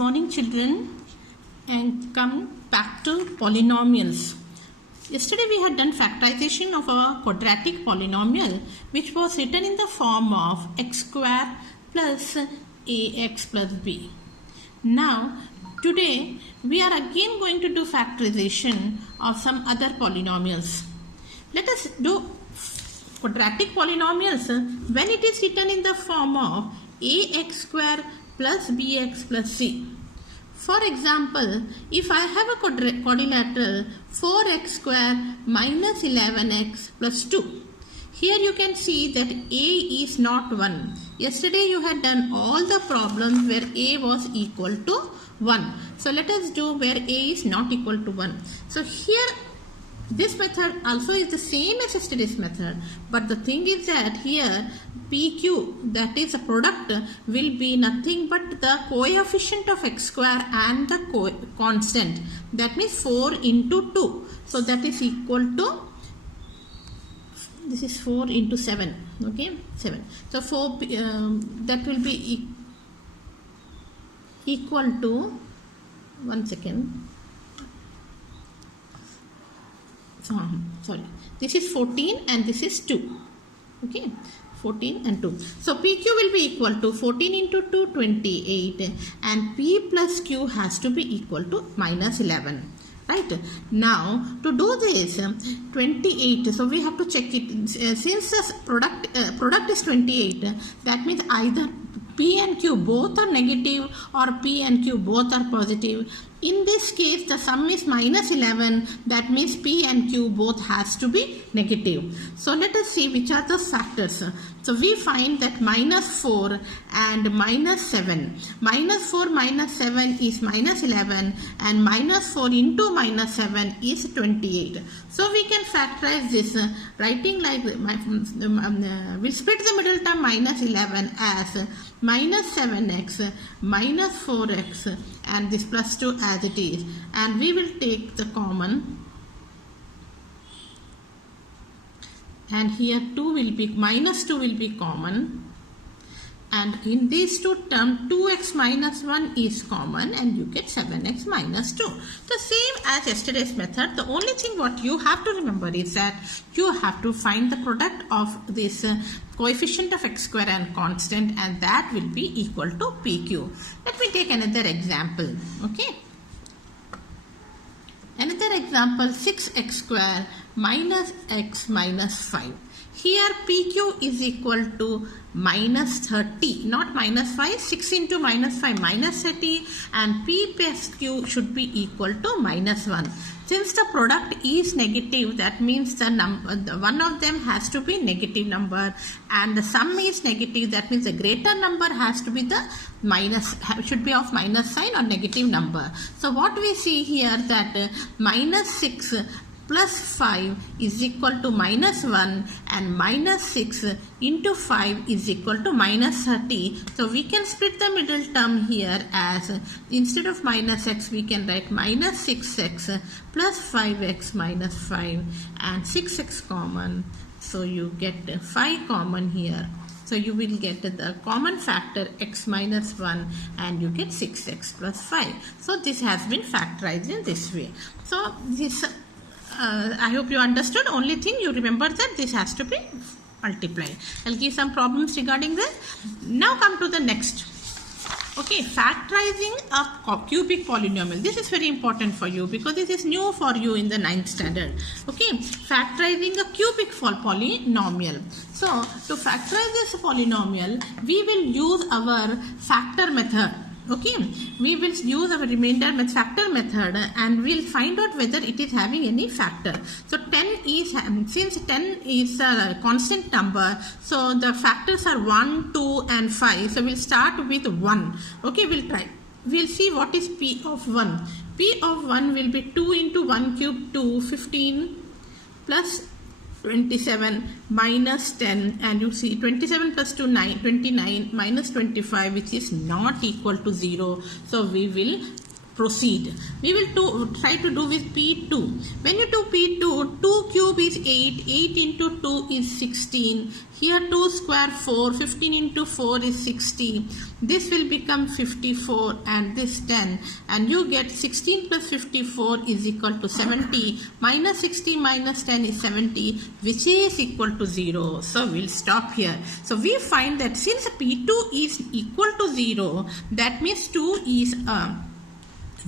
morning children, and come back to polynomials. Yesterday we had done factorization of a quadratic polynomial which was written in the form of x square plus ax plus b. Now today we are again going to do factorization of some other polynomials. Let us do quadratic polynomials when it is written in the form of ax square plus bx plus c. For example, if I have a quadrilateral 4x square minus 11x plus 2. Here you can see that a is not 1. Yesterday you had done all the problems where a was equal to 1. So let us do where a is not equal to 1. So here this method also is the same as yesterday's method, but the thing is that here PQ, that is a product, will be nothing but the coefficient of x square and the constant. That means 4 into 2. So that is equal to, this is 4 into 7. Okay, 7. So 4 that will be equal to, one second. Sorry, this is 14 and this is 2. Okay, 14 and 2. So PQ will be equal to 14 into 2, 28, and P plus Q has to be equal to minus 11. Right. Now to do this 28, so we have to check it. Since the product is 28, that means either P and Q both are negative or P and Q both are positive. In this case, the sum is minus 11. That means P and Q both has to be negative. So let us see which are the factors. So we find that minus 4 and minus 7. Minus 4 minus 7 is minus 11, and minus 4 into minus 7 is 28. So we can factorize this writing like we'll split the middle term minus 11 as minus 7x minus 4x and this plus 2 as it is, and we will take the common, and here 2 will be, minus 2 will be common, and in these two terms 2x minus 1 is common, and you get 7x minus 2. The same as yesterday's method. The only thing what you have to remember is that you have to find the product of this coefficient of x square and constant, and that will be equal to PQ. Let me take another example. Okay. Another example, 6x square minus x minus 5. Here PQ is equal to minus 30, not minus 5. 6 into minus 5 minus 30, and P plus Q should be equal to minus 1. Since the product is negative, that means the one of them has to be negative number, and the sum is negative. That means the greater number has to be the minus, should be of minus sign or negative number. So what we see here that minus 6 plus 5 is equal to minus 1, and minus 6 into 5 is equal to minus 30. So we can split the middle term here as, instead of minus x we can write minus 6x plus 5x minus 5 and 6x common. So you get 5 common here. So you will get the common factor x minus 1, and you get 6x plus 5. So this has been factorized in this way. So this I hope you understood. Only thing you remember that this has to be multiplied. I'll give some problems regarding this. Now come to the next. Okay, factorizing a cubic polynomial. This is very important for you because this is new for you in the 9th standard. Okay, factorizing a cubic polynomial. So to factorize this polynomial, we will use our factor method. Okay, we will use our remainder factor method, and we'll find out whether it is having any factor. So 10 is, since 10 is a constant number, so the factors are 1, 2 and 5. So we'll start with 1. Okay, we'll try. We'll see what is P of 1. P of 1 will be 2 into 1 cube 2, 15 plus 27 minus 10, and you see 27 plus 2, 9, 29 minus 25, which is not equal to 0. So we will proceed. We will try to do with P2. When you do P2, 2 cube is 8, 8 into 2 is 16. Here 2 square 4, 15 into 4 is 60. This will become 54 and this 10. And you get 16 plus 54 is equal to 70. Minus 60 minus 10 is 70, which is equal to 0. So we'll stop here. So we find that since P2 is equal to 0, that means 2 is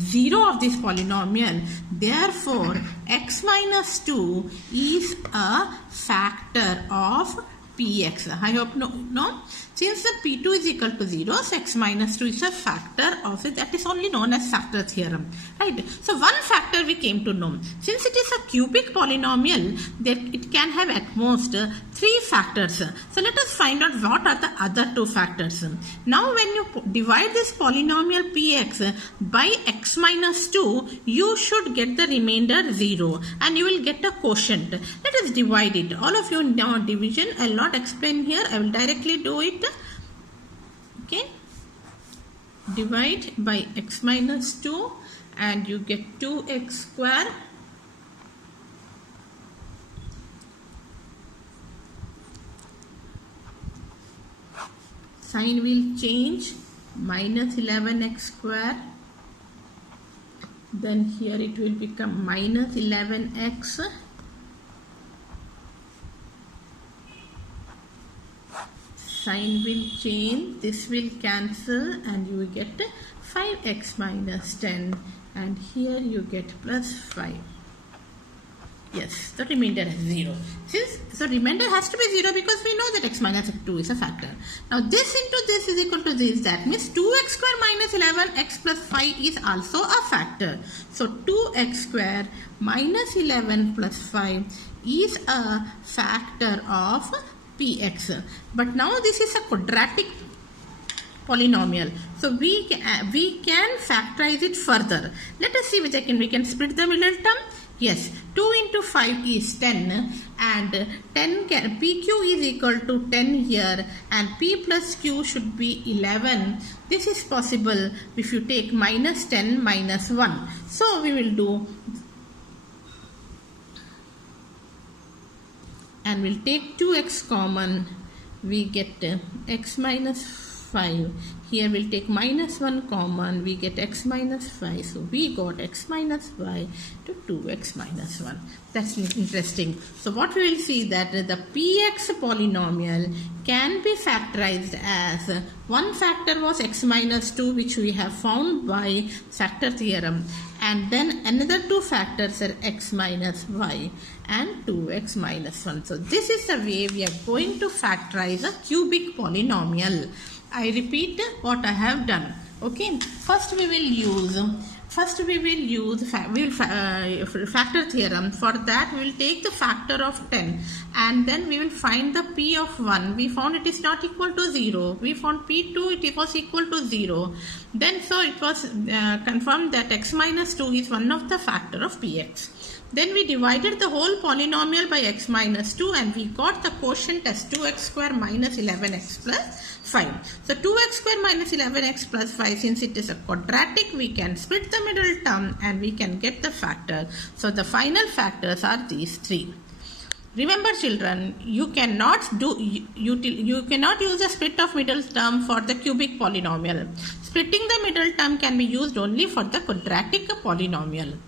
0 of this polynomial. Therefore, x minus 2 is a factor of Px. I hope no. Since the P2 is equal to 0, so x minus 2 is a factor of it. That is only known as factor theorem. Right? So one factor we came to know. Since it is a cubic polynomial, that it can have at most 3 factors. So let us find out what are the other 2 factors. Now when you divide this polynomial Px by x minus 2, you should get the remainder 0 and you will get a quotient. Let us divide it. All of you know division. I will not explain here. I will directly do it. Okay. Divide by x minus 2 and you get 2x square. Sign will change, minus 11x square. Then here it will become minus 11x. Sign will change, this will cancel and you will get 5x minus 10 and here you get plus 5. Yes, the remainder is 0. Since the remainder has to be 0 because we know that x minus 2 is a factor. Now this into this is equal to this. That means 2x square minus 11x plus 5 is also a factor. So 2x square minus 11 plus 5 is a factor of Px. But now this is a quadratic polynomial. So we can factorize it further. Let us see which we can split the middle term. Yes, 2 into 5 is 10 and 10 PQ is equal to 10 here and P plus Q should be 11. This is possible if you take minus 10 minus 1. So we will do and we'll take 2x common. We get x minus 5. Here we'll take minus 1 common. We get x minus 5. So we got x minus y to 2x minus 1. That's interesting. So what we will see that the Px polynomial can be factorized as one factor was x minus 2, which we have found by factor theorem, and then another 2 factors are x minus y and 2x minus 1. So this is the way we are going to factorize a cubic polynomial. I repeat what I have done. Okay, first we will use factor theorem. For that we will take the factor of 10 and then we will find the P of 1. We found it is not equal to 0. We found P2 it was equal to 0. Then so it was confirmed that x minus 2 is one of the factor of Px. Then we divided the whole polynomial by x minus 2 and we got the quotient as 2x square minus 11x plus 5. So 2x square minus 11x plus 5, since it is a quadratic, we can split the middle term and we can get the factor. So the final factors are these 3. Remember children, you cannot use a split of middle term for the cubic polynomial. Splitting the middle term can be used only for the quadratic polynomial.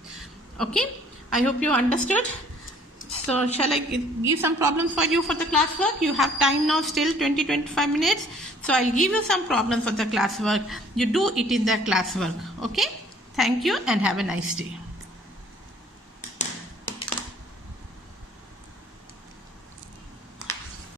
Okay, I hope you understood. So shall I give some problems for you for the classwork? You have time now, still 20-25 minutes. So I'll give you some problems for the classwork. You do it in the classwork. Okay, thank you and have a nice day.